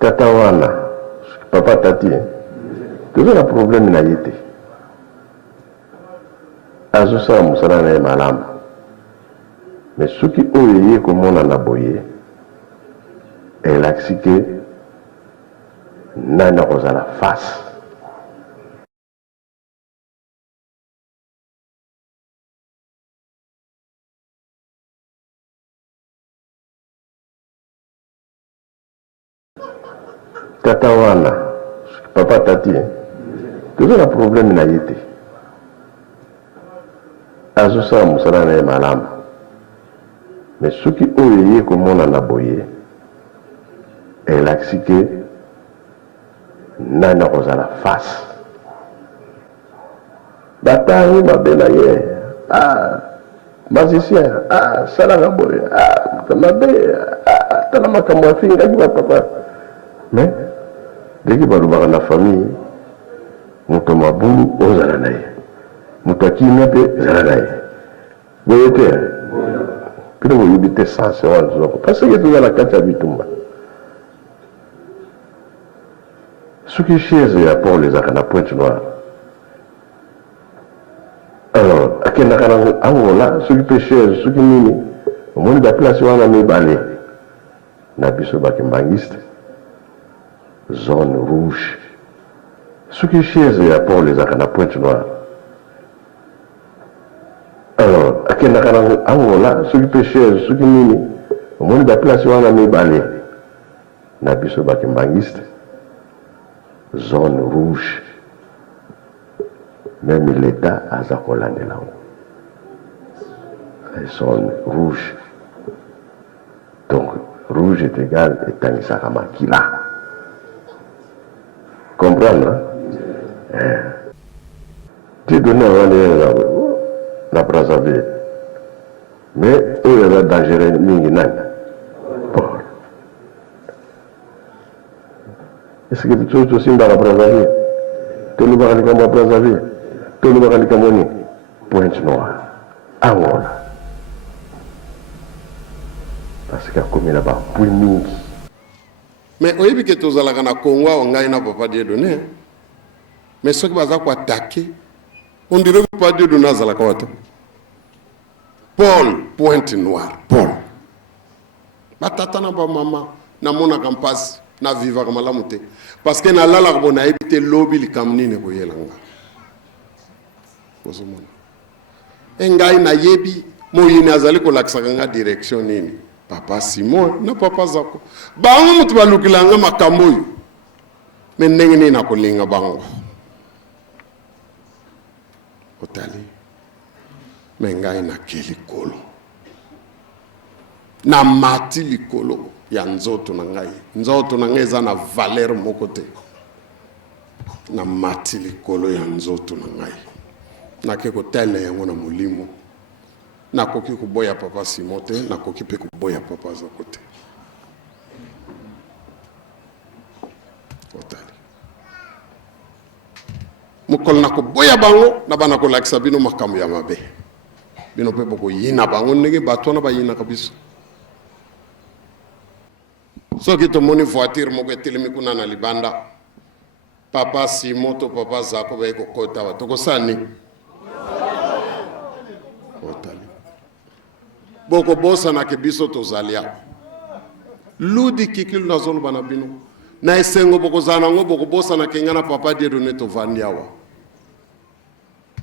Tata wana, papa tati, toujours un problème na yete. Azusa musala na malamu. Mais ce qui oye comme on en a boyé, elle a expliqué nana rosa la face. Tata wana, papa tati, toujours un problème na yete. Azusa musala na malamu. Mais ce qui oye comme on en a boyé, elle a expliqué nana rosa la face. Bataille ma belle magicien, salanga boy, ma belle, t'as la makamwa finga qui va papa. Mais dès que tu la famille, muto mabulu ozala naye, muto akina pe zala naye. Boyete, puis vous yibite sans parce que tu as la carte à bitumba. Ce qui chaise et pour les akana pointe noire. Alors, à quel angola, ce qui peut chaise, ce qui mini, au moins de la place où on a mis balai. Nabiso bakimbangiste, zone rouge. Ce qui chaise et pour les akana pointe noire. Alors, à quel angola, ce qui peut chaise, ce qui mini, au moins de la place où on a mis balai. Nabiso bakimbangiste, zone rouge. Même l'État a Zakola de là-haut. Zone rouge. Donc, rouge est égal à Tangisarama Kila. Comprendre, hein? Tu donnes un la Brazzaville. Mais où est le danger Minginan? Est-ce que tu es aussi dans la Brazzaville? Tu es dans la Brazzaville? Tout le monde a pointe noire. Angola. Parce qu'il y a comme là-bas, pour nous. Mais au début que tu as la Congo, on a une papa Dieu donné. Mais ce qui va attaquer, on dirait que pas Dieu donné à la Kawata. Paul, pointe noire. Paul. Batata na ba maman, na mona campasse, na viva comme la montée. Parce que na la la bona éviter lobby li kamni ne boyelanga. Engai na yebi mo yini azali ko laksanga direction nini papa Simon na papa zako bango mutu balukilanga makambo yo me ndenge nini na kolinga bango otali me ngai na kilikolo na mati likolo ya nzoto na ngai za na valeur moko te na mati likolo ya nzoto na ngai nake kotele yango na molimo nakoki koboya papa Simote nakoki pe koboya papa Zakote otali mukol nako boya bango na bana ko lakisa bino makambo ya mabe bino pe boko yina bango ndenge bato na bayina kabisa soki to moni voiture moko etelemi kuna na libanda papa Simoto papa Zako ba ko kota wa tokosani otali boko bosa na kebiso tozalia ludi kikil na zone bana bino na esengo boko zana ngo boko bosa na kengana papa Dieu donné to vandiawa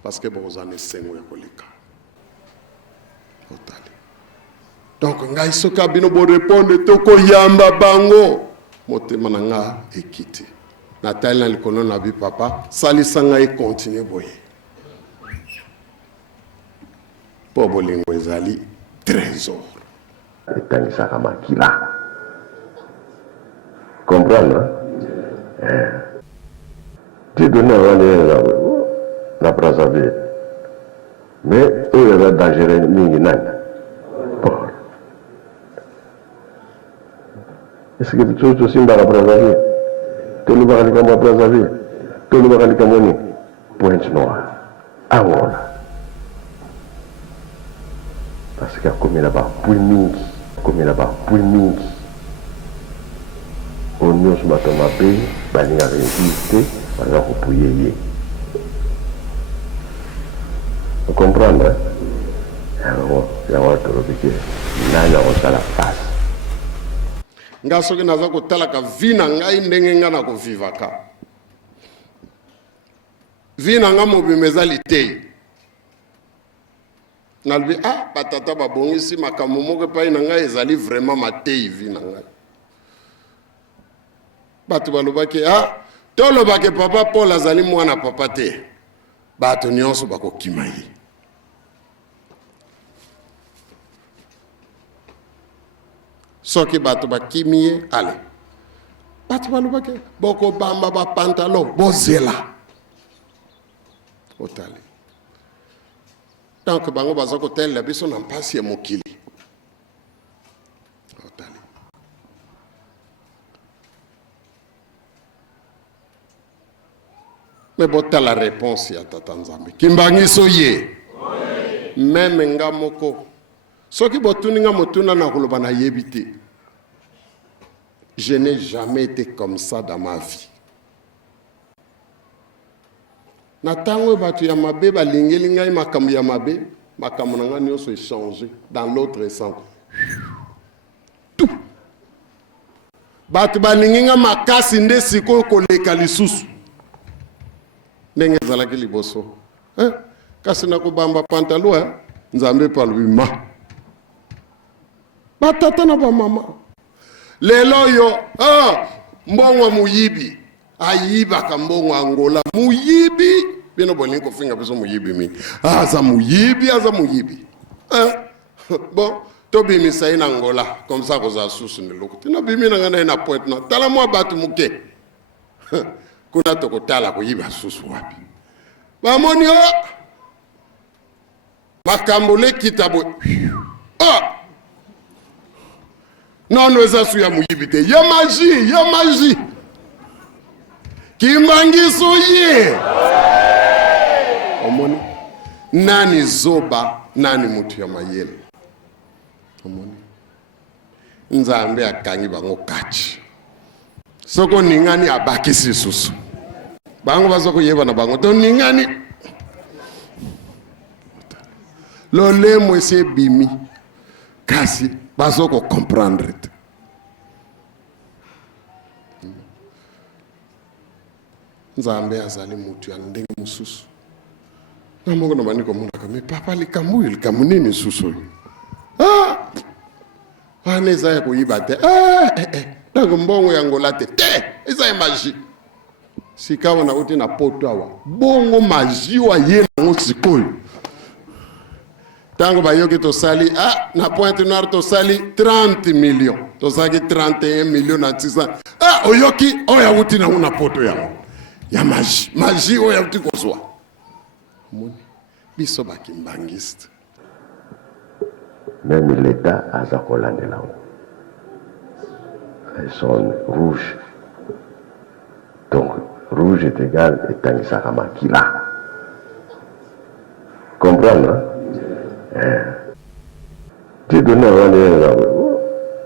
parce que boko zana esengo ya kolika otali donc ngai soka bino bo répondre to ko yamba bango motema na nga ekiti na tala likono na bi papa salisanga e continuer boye pour bolingo ezali trésor etangisaka makila comprendre, hein? Tu donnes la Brazzaville mais où est le danger Minginan? Est-ce que tu es aussi dans la Brazzaville? Tu le vois comme la Brazzaville? Tu le vois comme Pointe Noire, Angola. Parce qu'il y a comme là-bas, pour mingi, comme là-bas, pour mingi. oignon sur bato mabe balinga résister baza kopouye ye. Vous comprenez, hein? Yango tolobiki nani akosala face. Nga soki naza kotalaka vi na ngai ndenge nga na kovivaka. Vi na nga mobima eza litei. Nalobi batata babongisi makambo moko epai na ngai ezali vraiment matei vi na ngai. Bato balobaki tolobaki papa Paul azali mwana papa te. Bato nyonso bakokima ye. Soki bato bakimi ye, ale. Bato balobaki boko bamba ba pantalon bozela. Otali. Donc bango baza kotelela biso na mpasi ya mokili. Otali. Mais bota la réponse ya tata Nzambe. Kimbangiso ye. Même nga moko. Soki botuni nga motuna na koloba na yebite. Je n'ai jamais été comme ça dans ma vie. Na tango batu ya mabe balingeli ngai makambo ya mabe, makambo na nga nyonso échangé dans l'autre sens. Tout. Batu balingi nga makasi nde siko koleka lisusu. Ndenge ezalaki liboso. Kasi na kobamba pantalon, Nzambe palubima. Batata na ba mama. Lelo yo, mbongo muyibi. Ayiba kambongo Angola. Muyibi. Bino bolingo finga beso muyibi mi. Aza muyibi. Bon, tobi misai na Angola. Comme ça, koza susu ni loko. Tina bimi na ngana ina poet na. Tala mwa batu muke. Kuna toko tala kuyiba susu wapi. Bamoni bakambole kitabo. Non, eza su ya muyibite. Ya magie. Kimbangiso ye. Omoni. Nani zoba, nani mutu ya mayele. Omoni. Nzambe akangi bango kachi. Soko ningani abakisi susu. Bango bazoko yeba na bango. To ningani. Lole mwese bimi. Kasi. Bazoko comprendre. Nzambe azali mutu ya ndenge mususu. Na moko na baniko munaka me papa likamu nini susu. Aneza ya kuiba te. Nako mbongo ya Angola te. Eza ya magie. Sikawa na uti na poto awa. Bongo magie wa ye na ngosikoyo. Tango bayoki to sali, na Pointe Noire to sali 30 millions. To sali 31 millions na 600. Oyoki, oya uti na una poto ya. Ya magie. Magie oya uti kozwa. Moni, biso bakimbangiste. Même l'État a sa colonne là. Elles sont rouges. Donc, rouge est égal et Tangisakama qui là. Comprendre, hein? Tu donnes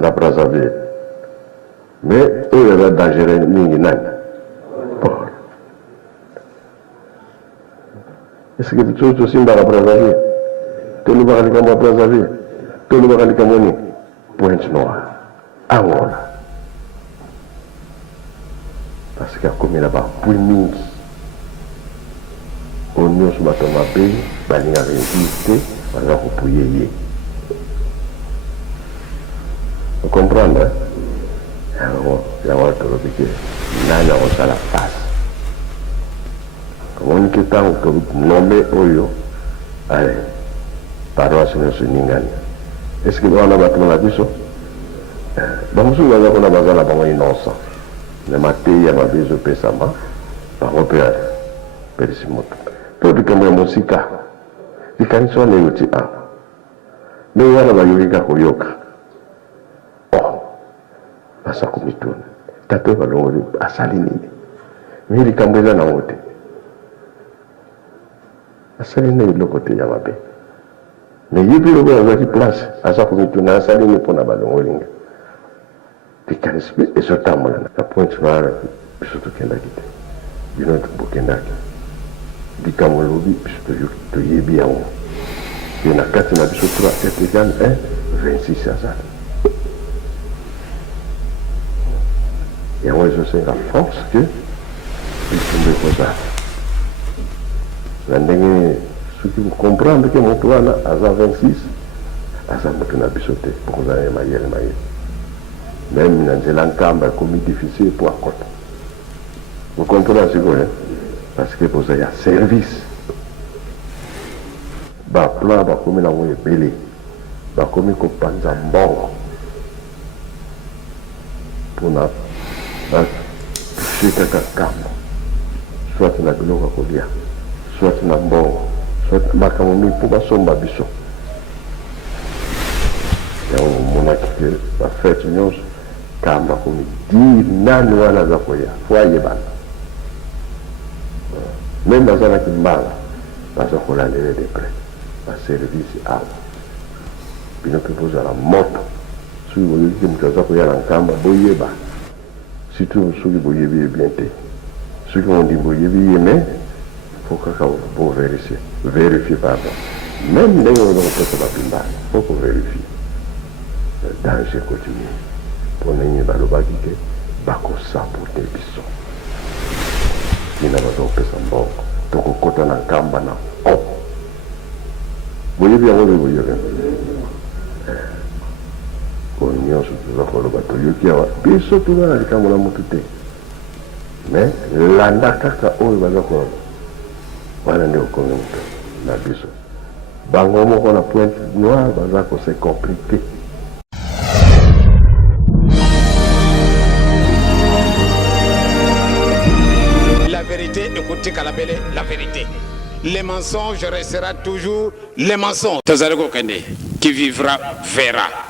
la Brazzaville. Mais eux, ils sont dangereux. Est-ce que tu es aussi dans la Brazzaville? Tu es dans la Brazzaville. Tu es dans la Cameroun. Pointe Noire. Angola. Parce qu'il y a comme là-bas, pour mingi. On y a sur ma tomate, balinga résister. Baza kopouye ye. Vous comprenez, hein? Yango tolobiki nani akosala face. Komoni ke tango nombe oyo, allez, paroisse nyonso ningani. Est-ce que wana bato na biso? Bamosusu baza kuna bazala bango innocent. Na matei ya mabe ezopesama, bango mpe perisi moto. To likambo ya mosika. Ikanisa wana yuti me wana bayolika koyoka basa kumituna tato balongoli asali nini me likambo eza nango te asali nini eloko te ya mabe me yebi loko azwaki place asa kumituna asali nini mpona balongolinga likanisa ezotambola na pointe noire biso tokendaki te bino bokendaki likambo lobi biso toyebi yango mpe na kati na biso 3 est égal 1 26 azali yango ezosenga force ke bitumba ekozala na ndenge soki bocomprendre ke moto wana aza 26 aza moto na biso te bokozala ye mayele même na nzela nkamba ekomi difficile po akota bokomprendre sikoyo parce que boza ya service baplan bakomi nango ebele bakomi kopanza mbongo mpona batouche kaka kambo soit na biloko ya kolia soit na mbongo soit makambo mingi mpo basomba biso yango omonaki ke bafete nyonso kamba komi dir nani wana aza koya fo ayebana même bazalaki mbala baza kolandele de près baservice awa bino mpe bozala moto soki boyoki moto aza koya na nkamba boyebana surtout soki boyebi ye bien te soki mondi boyebi ye me fo kaka vérifie pardon même ndenge oza kopesa bapimbana fo koverifie danger continue mpona nini balobaki ke bakosapote biso tina baza kopesa mbongo tokokota na nkamba na o boyebi yango mpe boyebi oyo nyonso toza koloba toyoki awa biso toza na likambo na motu te mais landa kaka oyo baza koloba wana nde okomi moto na biso bango moko na pointe noire baza kose compliqué. La vérité, écoutez Kalabele, la vérité. Les mensonges restera toujours les mensonges. Tazareko Kende, qui vivra verra.